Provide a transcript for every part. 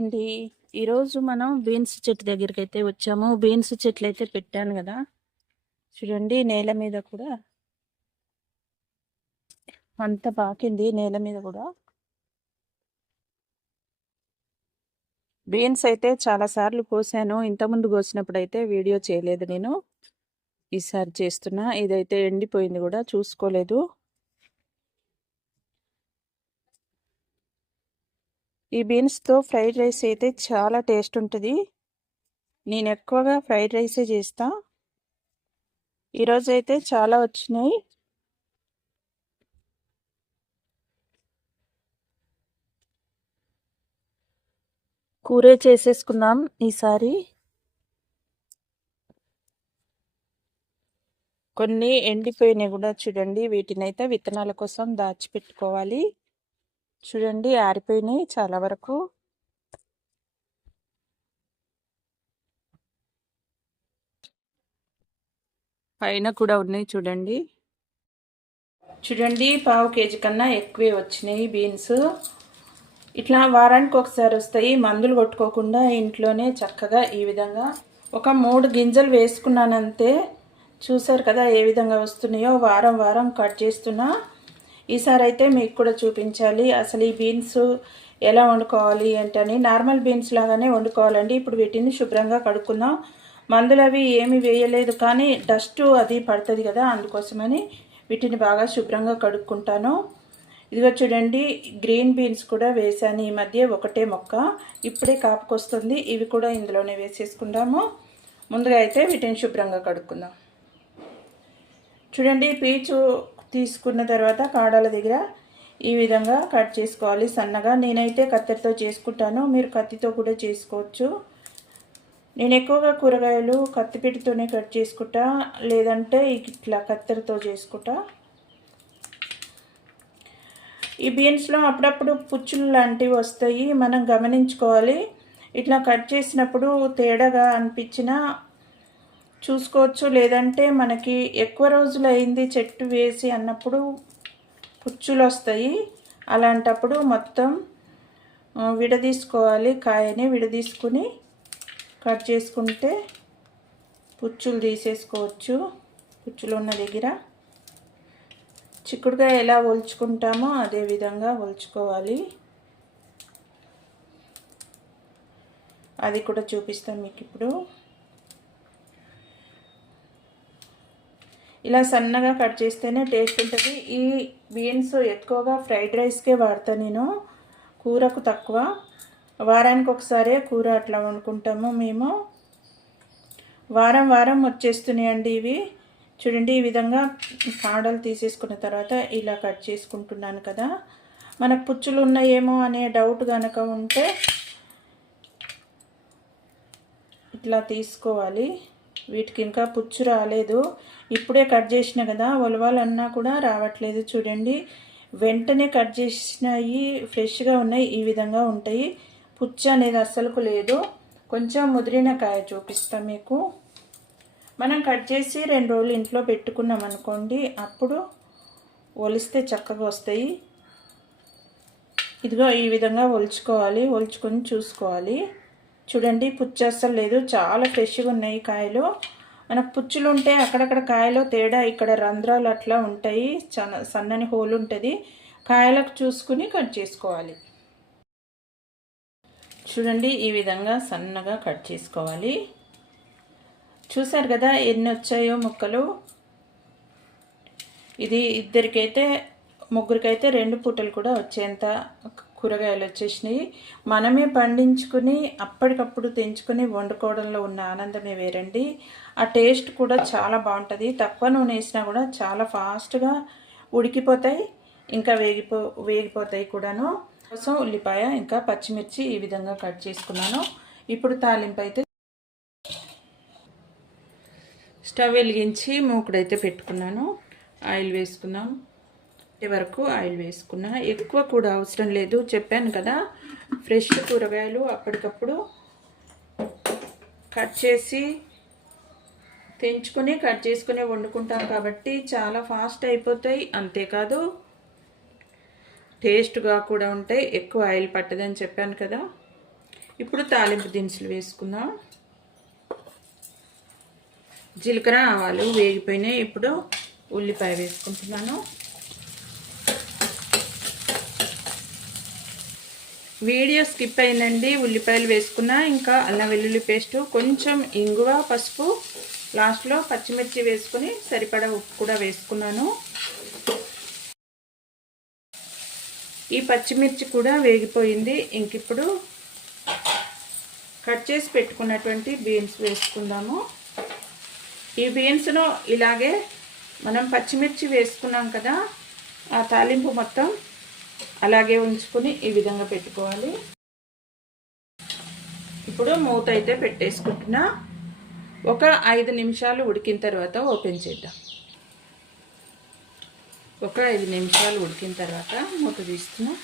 అండి ఈరోజు మనం బీన్స్ చెట్టు దగ్గరికి అయితే వచ్చాము. బీన్స్ చెట్లు అయితే పెట్టాను కదా. చూడండి నేల మీద కూడా. అంత పాకింది నేల మీద కూడా. బీన్స్ అయితే చాలా సార్లు కోసాను. ఇంతకుముందు కోసినప్పుడు అయితే వీడియో చేయలేదు నేను. ఈసారి చేస్తున్నా. ఇదైతే ఎండిపోయింది కూడా చూసుకోలేదు. ఈ బీన్స్తో ఫ్రైడ్ రైస్ అయితే చాలా టేస్ట్ ఉంటుంది. నేను ఎక్కువగా ఫ్రైడ్ రైసే చేస్తా. ఈరోజు అయితే చాలా వచ్చినాయి. కూరే చేసేసుకుందాం ఈసారి. కొన్ని ఎండిపోయినాయి కూడా చూడండి. వీటినైతే విత్తనాల కోసం దాచిపెట్టుకోవాలి. చూడండి ఆరిపోయినాయి చాలా వరకు. పైన కూడా ఉన్నాయి చూడండి. చూడండి పావు కేజీ కన్నా ఎక్కువే వచ్చినాయి బీన్స్. ఇట్లా వారానికి ఒకసారి వస్తాయి మందులు కొట్టుకోకుండా ఇంట్లోనే చక్కగా ఈ విధంగా. ఒక మూడు గింజలు వేసుకున్నానంతే. చూసారు కదా ఏ విధంగా వస్తున్నాయో వారం వారం కట్ చేస్తున్నా. ఈసారి అయితే మీకు కూడా చూపించాలి. అసలు ఈ బీన్స్ ఎలా వండుకోవాలి ఏంటని నార్మల్ బీన్స్ లాగానే వండుకోవాలండి. ఇప్పుడు వీటిని శుభ్రంగా కడుక్కుందాం. మందులు అవి ఏమి వేయలేదు కానీ డస్ట్ అది పడుతుంది కదా అందుకోసమని వీటిని బాగా శుభ్రంగా కడుక్కుంటాను. ఇదిగో చూడండి గ్రీన్ బీన్స్ కూడా వేసాను ఈ మధ్య ఒకటే మొక్క ఇప్పుడే కాపుకొస్తుంది. ఇవి కూడా ఇందులోనే వేసేసుకుందాము. ముందుగా అయితే వీటిని శుభ్రంగా కడుక్కుందాం. చూడండి పీచు తీసుకున్న తర్వాత కాడాల దగ్గర ఈ విధంగా కట్ చేసుకోవాలి సన్నగా. నేనైతే కత్తెరతో చేసుకుంటాను. మీరు కత్తితో కూడా చేసుకోవచ్చు. నేను ఎక్కువగా కూరగాయలు కత్తిపీటితోనే కట్ చేసుకుంటా. లేదంటే ఇట్లా కత్తెరతో చేసుకుంటా. ఈ బీన్స్లో అప్పుడప్పుడు పుచ్చులు లాంటివి వస్తాయి. మనం గమనించుకోవాలి. ఇట్లా కట్ చేసినప్పుడు తేడాగా అనిపించిన చూసుకోవచ్చు. లేదంటే మనకి ఎక్కువ రోజులు అయింది చెట్టు వేసి అన్నప్పుడు పుచ్చులు వస్తాయి. అలాంటప్పుడు మొత్తం విడదీసుకోవాలి. కాయని విడదీసుకుని కట్ చేసుకుంటే పుచ్చులు తీసేసుకోవచ్చు. పుచ్చులు ఉన్న దగ్గర. చిక్కుడుగా ఎలా ఒలుచుకుంటామో అదే విధంగా ఒలుచుకోవాలి. అది కూడా చూపిస్తాం మీకు ఇప్పుడు. ఇలా సన్నగా కట్ చేస్తేనే టేస్ట్ ఉంటుంది. ఈ బీన్స్ ఎక్కువగా ఫ్రైడ్ రైస్కే వాడతా నేను కూరకు తక్కువ. వారానికి ఒకసారి కూర అట్లా వండుకుంటాము మేము. వారం వారం వచ్చేస్తున్నాయండి ఇవి. చూడండి ఈ విధంగా కాడలు తీసేసుకున్న తర్వాత ఇలా కట్ చేసుకుంటున్నాను కదా. మనకు పుచ్చులు ఉన్నాయేమో అనే డౌట్ కనుక ఉంటే ఇట్లా తీసుకోవాలి. వీటికి ఇంకా పుచ్చు రాలేదు. ఇప్పుడే కట్ చేసిన కదా ఒలవాలన్నా కూడా రావట్లేదు. చూడండి వెంటనే కట్ చేసినవి ఫ్రెష్గా ఉన్నాయి ఈ విధంగా ఉంటాయి. పుచ్చు అనేది అస్సలకు లేదు. కొంచెం ముదిరిన కాయ చూపిస్తాం మీకు. మనం కట్ చేసి రెండు రోజులు ఇంట్లో పెట్టుకున్నాం అనుకోండి అప్పుడు ఒలిస్తే చక్కగా వస్తాయి. ఇదిగో ఈ విధంగా ఒలుచుకోవాలి ఒలుచుకొని చూసుకోవాలి. చూడండి పుచ్చు అస్సలు లేదు. చాలా ఫ్రెష్గా ఉన్నాయి కాయలు. మనకు పుచ్చులు ఉంటే అక్కడక్కడ కాయలో తేడా ఇక్కడ రంధ్రాలు అట్లా ఉంటాయి. సన్నని హోల్ ఉంటుంది. కాయలకు చూసుకుని కట్ చేసుకోవాలి. చూడండి ఈ విధంగా సన్నగా కట్ చేసుకోవాలి. చూసారు కదా ఎన్ని వచ్చాయో ముక్కలు. ఇది ఇద్దరికైతే ముగ్గురికైతే రెండు పూటలు కూడా వచ్చేంత కూరగాయలు వచ్చేసినాయి. మనమే పండించుకుని అప్పటికప్పుడు తెంచుకొని వండుకోవడంలో ఉన్న ఆనందమే వేరండి. ఆ టేస్ట్ కూడా చాలా బాగుంటుంది. తక్కువ నూనె వేసినా కూడా చాలా ఫాస్ట్గా ఉడికిపోతాయి. ఇంకా వేగిపో వేగిపోతాయి కూడాను. కోసం ఉల్లిపాయ ఇంకా పచ్చిమిర్చి ఈ విధంగా కట్ చేసుకున్నాను. ఇప్పుడు తాలింపు అయితే స్టవ్ వెలిగించి మూకుడైతే పెట్టుకున్నాను. ఆయిల్ వేసుకున్నాను. వరకు ఆయిల్ వేసుకున్నా. ఎక్కువ కూడా అవసరం లేదు. చెప్పాను కదా ఫ్రెష్ కూరగాయలు అప్పటికప్పుడు కట్ చేసి తెంచుకొని కట్ చేసుకుని వండుకుంటాం కాబట్టి చాలా ఫాస్ట్ అయిపోతాయి. అంతేకాదు టేస్ట్గా కూడా ఉంటాయి. ఎక్కువ ఆయిల్ పట్టదని చెప్పాను కదా. ఇప్పుడు తాలింపు దినుసులు వేసుకుందాం. జీలకర్ర ఆవాలు వేగిపోయినాయి. ఇప్పుడు ఉల్లిపాయ వేసుకుంటున్నాను. వీడియో స్కిప్ అయిందండి ఉల్లిపాయలు వేసుకున్నా ఇంకా అల్లం వెల్లుల్లి పేస్ట్ కొంచెం ఇంగువ పసుపు లాస్ట్లో పచ్చిమిర్చి వేసుకుని సరిపడా ఉప్పు కూడా వేసుకున్నాను. ఈ పచ్చిమిర్చి కూడా వేగిపోయింది. ఇంక ఇప్పుడు కట్ చేసి పెట్టుకున్నటువంటి బీన్స్ వేసుకుందాము. ఈ బీన్స్ను ఇలాగే మనం పచ్చిమిర్చి వేసుకున్నాం కదా ఆ తాలింపు మొత్తం అలాగే ఉంచుకొని ఈ విధంగా పెట్టుకోవాలి. ఇప్పుడు మూత అయితే పెట్టేసుకుంటున్నా. ఒక ఐదు నిమిషాలు ఉడికిన తర్వాత ఓపెన్ చేద్దాం. ఒక ఐదు నిమిషాలు ఉడికిన తర్వాత మూత తీస్తున్నా.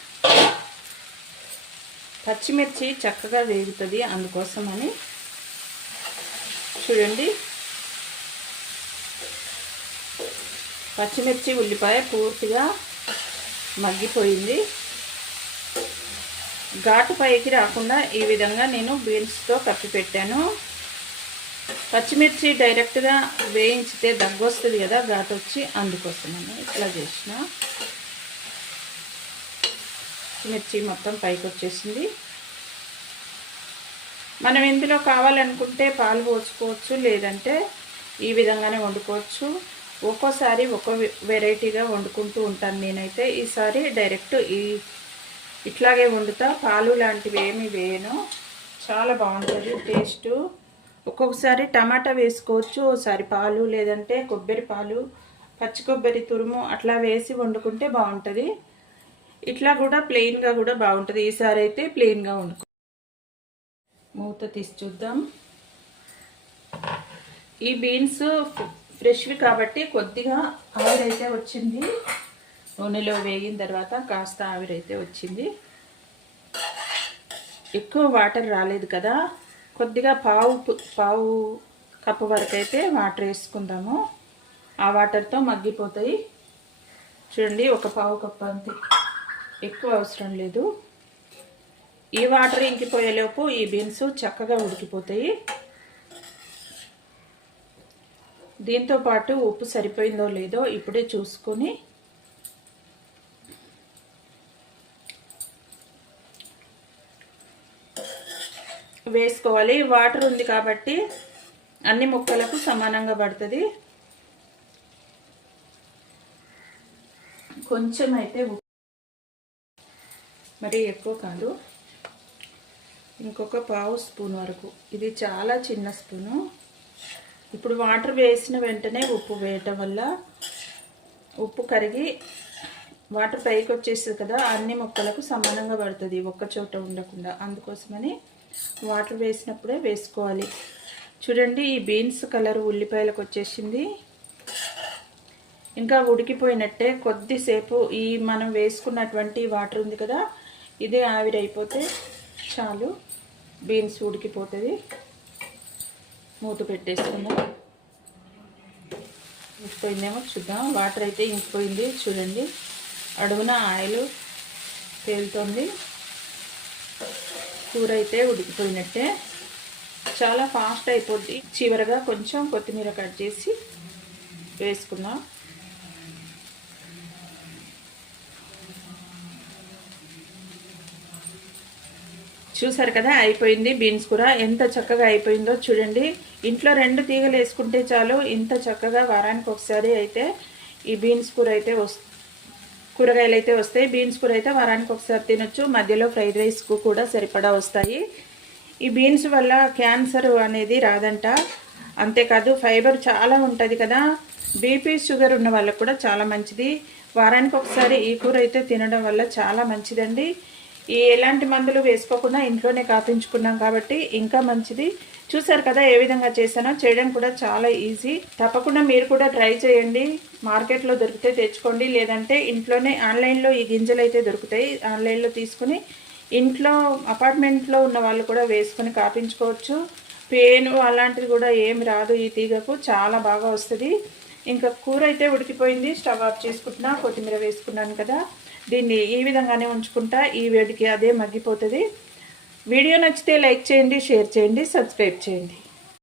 పచ్చిమిర్చి చక్కగా వేగుతుంది అందుకోసమని. చూడండి. పచ్చిమిర్చి ఉల్లిపాయ పూర్తిగా మగ్గిపోయింది. ఘాటు పైకి రాకుండా ఈ విధంగా నేను బీన్స్తో కప్పి పెట్టాను. పచ్చిమిర్చి డైరెక్ట్గా వేయించితే దగ్గు వస్తుంది కదా ఘాటు వచ్చి అందుకోసమని ఇట్లా చేసిన. మిర్చి మొత్తం పైకి వచ్చేసింది. మనం ఇందులో కావాలనుకుంటే పాలు పోసుకోవచ్చు లేదంటే ఈ విధంగానే వండుకోవచ్చు. ఒక్కోసారి ఒక్కో వెరైటీగా వండుకుంటూ ఉంటాను నేనైతే. ఈసారి డైరెక్ట్ ఈ ఇట్లాగే వండుతా. పాలు లాంటివి ఏమి వేయను. చాలా బాగుంటుంది టేస్టు. ఒక్కొక్కసారి టమాటా వేసుకోవచ్చు. ఒకసారి పాలు లేదంటే కొబ్బరి పాలు పచ్చి కొబ్బరి తురుము అట్లా వేసి వండుకుంటే బాగుంటుంది. ఇట్లా కూడా ప్లెయిన్గా కూడా బాగుంటుంది. ఈసారి అయితే ప్లెయిన్గా వండుకో మూత తీసి చూద్దాం. ఈ బీన్స్ ఫ్రెష్వి కాబట్టి కొద్దిగా ఆవిరైతే వచ్చింది. నూనెలో వేగిన తర్వాత కాస్త ఆవిరైతే వచ్చింది. ఎక్కువ వాటర్ రాలేదు కదా. కొద్దిగా పావు పావు కప్పు వరకు అయితే వాటర్ వేసుకుందాము. ఆ వాటర్తో మగ్గిపోతాయి. చూడండి ఒక పావు కప్పు అంతే. ఎక్కువ అవసరం లేదు. ఈ వాటర్ ఇంకిపోయేలోపు ఈ బీన్స్ చక్కగా ఉడికిపోతాయి. దీంతో పాటు ఉప్పు సరిపోయిందో లేదో ఇప్పుడే చూసుకొని వేసుకోవాలి. వాటర్ ఉంది కాబట్టి అన్ని ముక్కలకు సమానంగా పడుతుంది. కొంచెం అయితే మరి ఎక్కువ కాదు. ఇంకొక పావు స్పూన్ వరకు. ఇది చాలా చిన్న స్పూను. ఇప్పుడు వాటర్ వేసిన వెంటనే ఉప్పు వేయటం వల్ల ఉప్పు కరిగి వాటర్ పైకి వచ్చేస్తుంది కదా అన్ని మొక్కలకు సమానంగా పడుతుంది ఒక్క చోట ఉండకుండా. అందుకోసమని వాటర్ వేసినప్పుడే వేసుకోవాలి. చూడండి ఈ బీన్స్ కలర్ ఉల్లిపాయలకు వచ్చేసింది. ఇంకా ఉడికిపోయినట్టే కొద్దిసేపు ఈ మనం వేసుకున్నటువంటి వాటర్ ఉంది కదా ఇదే ఆవిరైపోతే చాలు బీన్స్ ఉడికిపోతుంది. మూత పెట్టేసుకుందాం. ఇంకిపోయిందేమో చూద్దాం. వాటర్ అయితే ఇంకిపోయింది. చూడండి. అడుగున ఆయిల్ తేలుతుంది. కూర అయితే ఉడికిపోయినట్టే. చాలా ఫాస్ట్ అయిపోద్ది. చివరగా కొంచెం కొత్తిమీర కట్ చేసి వేసుకుందాం. చూసారు కదా అయిపోయింది బీన్స్ కూర. ఎంత చక్కగా అయిపోయిందో చూడండి. ఇంట్లో రెండు తీగలు వేసుకుంటే చాలు ఇంత చక్కగా వారానికి ఒకసారి అయితే ఈ బీన్స్ కూర అయితే కూరగాయలు అయితే వస్తాయి. బీన్స్ కూర అయితే వారానికి ఒకసారి తినొచ్చు. మధ్యలో ఫ్రైడ్ రైస్కు కూడా సరిపడా వస్తాయి. ఈ బీన్స్ వల్ల క్యాన్సర్ అనేది రాదంట. అంతేకాదు ఫైబర్ చాలా ఉంటుంది కదా. బీపీ షుగర్ ఉన్న వాళ్ళకు కూడా చాలా మంచిది. వారానికి ఒకసారి ఈ కూర అయితే తినడం వల్ల చాలా మంచిదండి. ఈ ఎలాంటి మందులు వేసుకోకుండా ఇంట్లోనే కాపించుకున్నాం కాబట్టి ఇంకా మంచిది. చూసారు కదా ఏ విధంగా చేశానో? చేయడం కూడా చాలా ఈజీ. తప్పకుండా మీరు కూడా ట్రై చేయండి. మార్కెట్లో దొరికితే తెచ్చుకోండి. లేదంటే ఇంట్లోనే ఆన్లైన్లో ఈ గింజలు అయితే దొరుకుతాయి. ఆన్లైన్లో తీసుకుని ఇంట్లో అపార్ట్మెంట్లో ఉన్న వాళ్ళు కూడా వేసుకొని కాపించుకోవచ్చు. పేను అలాంటిది కూడా ఏమి రాదు ఈ తీగకు. చాలా బాగా వస్తుంది. ఇంకా కూర అయితే ఉడికిపోయింది. స్టవ్ ఆఫ్ చేసుకుంటున్నా. కొత్తిమీర వేసుకున్నాను కదా. దీన్ని ఈ విధంగానే ఉంచుకుంటా ఈ వేడికి అదే మగ్గిపోతుంది. వీడియో నచ్చితే లైక్ చేయండి షేర్ చేయండి సబ్స్క్రైబ్ చేయండి.